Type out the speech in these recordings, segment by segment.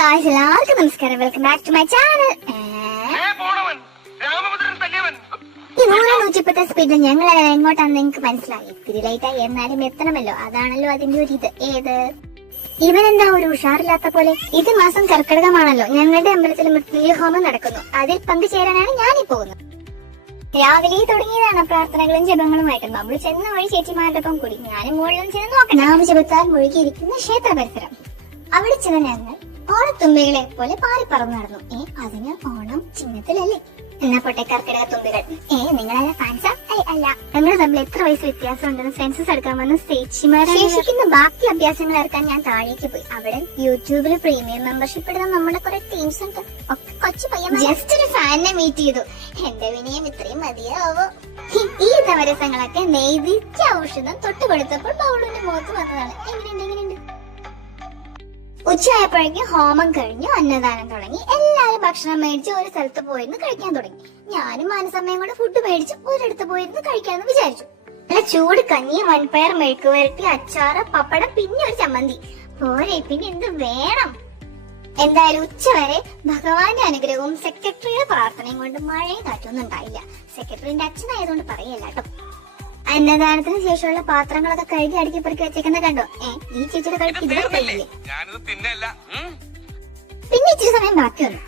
Guys, എല്ലാവർക്കും നമസ്കാരം. Welcome back to my channel. ഈ 110 സ്പീഡിൽ ഞങ്ങൾ എങ്ങോട്ടാന്ന് നിങ്ങൾക്ക് മനസ്സിലായി. ഇത്തിരി ലൈറ്റായി, എന്നാലും എത്തണമല്ലോ. അതാണല്ലോ അതിന്റെ ഒരു ഇത്. ഏത് ഇവനെന്താ ഒരു ഉഷാറില്ലാത്ത പോലെ? ഇത് മാസം കർക്കിടകമാണല്ലോ. ഞങ്ങളുടെ അമ്പലത്തിൽ മൃത്യുഞ്ജയ ഹോമം നടക്കുന്നു. അതിൽ പങ്കുചേരാനാണ് ഞാനീ പോകുന്നത്. രാവിലെ തുടങ്ങിയതാണ് പ്രാർത്ഥനകളും ജപങ്ങളുമായിട്ട്. നമ്മൾ ചെന്ന വഴി ചേച്ചിമാരുടെ ഒപ്പം കൂടി ഞാനും മുകളിലും ചെന്ന് നോക്കണം. നാമജപത്താൽ മുഴുകിയിരിക്കുന്ന ക്ഷേത്ര പരിസരം. അവിടെ ചെന്ന് ഞങ്ങൾ ഓണത്തുമ്പികളെ പോലെ പാറി പറന്നു നടന്നു. അതിന് ഓണം ചിഹ്നത്തിലല്ലേ? എന്നാ പോട്ടെ കർക്കിടക തുമ്പികൾ. നിങ്ങളല്ല ഫാൻസാ? അല്ല. ഞങ്ങൾ തമ്മിൽ എത്ര വയസ്സ് വ്യത്യാസം ഉണ്ടെന്ന് സെൻസസ് എടുക്കാൻ വന്ന ചേച്ചിമാരെ ശേഷിക്കുന്ന ബാക്കി അഭ്യാസങ്ങൾ ഇറക്കാൻ ഞാൻ താഴേക്ക് പോയി. അവിടെ യൂട്യൂബിൽ പ്രീമിയം മെമ്പർഷിപ്പ് എടുത്ത നമ്മുടെ കുറെ ടീംസ് ഉണ്ട്. ഒക്കെ കൊച്ചു പയ്യന്മാർ. ജസ്റ്റ് ഒരു ഫാനിനെ മീറ്റ് ചെയ്തു. എന്റെ വിനയം ഇത്രയും മതിയാവോ? ഈ തവരസങ്ങളൊക്കെ നെയ്തിച്ച ഔഷധം തൊട്ട് കൊടുത്തപ്പോൾ പൗളിന്റെ മുഖത്ത് വന്നതാണ്. എങ്ങനെയുണ്ട്? ഉച്ചയായപ്പോഴേക്കും ഹോമം കഴിഞ്ഞു, അന്നദാനം തുടങ്ങി. എല്ലാരും ഭക്ഷണം മേടിച്ച് ഒരു സ്ഥലത്ത് പോയിരുന്ന് കഴിക്കാൻ തുടങ്ങി. ഞാനും മാനസമയം കൊണ്ട് ഫുഡ് മേടിച്ച് ഒരിടത്ത് പോയിരുന്ന് കഴിക്കാന്ന് വിചാരിച്ചു. നല്ല ചൂട് കഞ്ഞി, വൻപയർ മെഴുക്ക് വരട്ടി, അച്ചാറ്, പപ്പടം, പിന്നെ ഒരു ചമ്മന്തി. പോരെ, പിന്നെ എന്ത് വേണം? എന്തായാലും ഉച്ചവരെ ഭഗവാന്റെ അനുഗ്രഹവും സെക്രട്ടറിയുടെ പ്രാർത്ഥനയും കൊണ്ട് മഴയും കാറ്റൊന്നും ഉണ്ടായില്ല. സെക്രട്ടറിന്റെ അച്ഛനായതുകൊണ്ട് പറയല്ല കേട്ടോ. അന്നദാനത്തിന് ശേഷമുള്ള പാത്രങ്ങളൊക്കെ കഴുകി അടുക്കി പെറുക്കി വെച്ചേക്കുന്ന കണ്ടോ? ഈ ചേച്ചിയുടെ കഴുകി ഇതുവരെ കഴിഞ്ഞില്ലേ? പിന്നെ ഇച്ചിരി സമയം ബാക്കി വന്നു.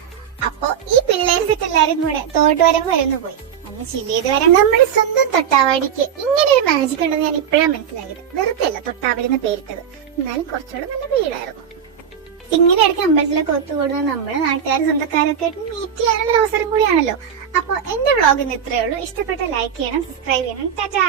അപ്പൊ ഈ പിള്ളേര് സെറ്റ് എല്ലാരും കൂടെ തോട്ടുവരം വരുന്നു പോയി. അന്ന് ചില്ലേത് വരം നമ്മുടെ സ്വന്തം തൊട്ടാവാടിക്ക് ഇങ്ങനെ ഒരു മാജിക് ഉണ്ടെന്ന് ഞാൻ ഇപ്പോഴാണ് മനസ്സിലായത്. വെറുതെ അല്ല തൊട്ടാവാടി എന്ന് പേരിട്ടത്. എന്നാലും കുറച്ചുകൂടെ നല്ല വീടായിരുന്നു. ഇങ്ങനെ ഇടയ്ക്ക് അമ്പലത്തിലൊക്കെ ഒത്തുകൂടുന്ന നമ്മുടെ നാട്ടുകാരും സ്വന്തക്കാരൊക്കെ ആയിട്ട് മീറ്റ് ചെയ്യാനുള്ള അവസരം കൂടിയാണല്ലോ. അപ്പൊ എന്റെ വ്ളോഗ് ഇന്ന് ഇത്രയേ ഉള്ളൂ. ഇഷ്ടപ്പെട്ട ലൈക്ക് ചെയ്യണം, സബ്സ്ക്രൈബ് ചെയ്യണം. ടാറ്റാ.